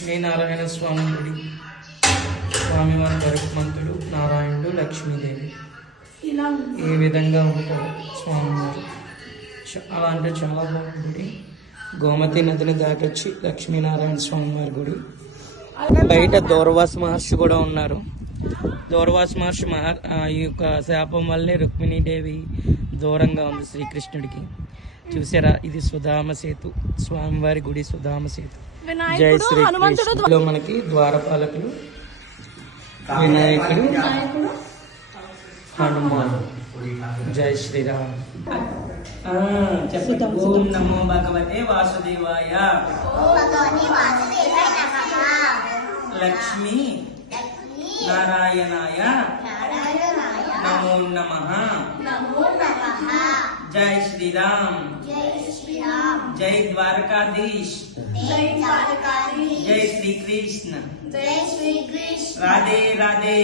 లక్ష్మీనారాయణ స్వామి గుడి, స్వామివారి గరుత్మంతుడు, నారాయణుడు, లక్ష్మీదేవి ఈ విధంగా ఉంటారు స్వామివారు. చాలా అంటే చాలా బాగుంది గుడి. గోమతి నదిని దాటొచ్చి లక్ష్మీనారాయణ స్వామివారి గుడి. బయట దూర్వాస మహర్షి కూడా ఉన్నారు. దూర్వాస మహర్షి ఈ యొక్క శాపం వల్లే రుక్మిణీదేవి దూరంగా ఉంది శ్రీకృష్ణుడికి. చూసారా, ఇది సుధామ సేతు, స్వామివారి గుడి సుధామ సేతు. జై శ్రీకృష్ణుడిలో మనకి ద్వారపాలకులు, వినాయకుడు, హనుమాన్. జై శ్రీరామ్. ఓం నమో భగవతే వాసుదేవాయ. లక్ష్మీ నారాయణాయ నమో నమః. జై శ్రీరామ్. జై ద్వారకాధీష్. జై శ్రీకృష్ణ. రాధే రాధే.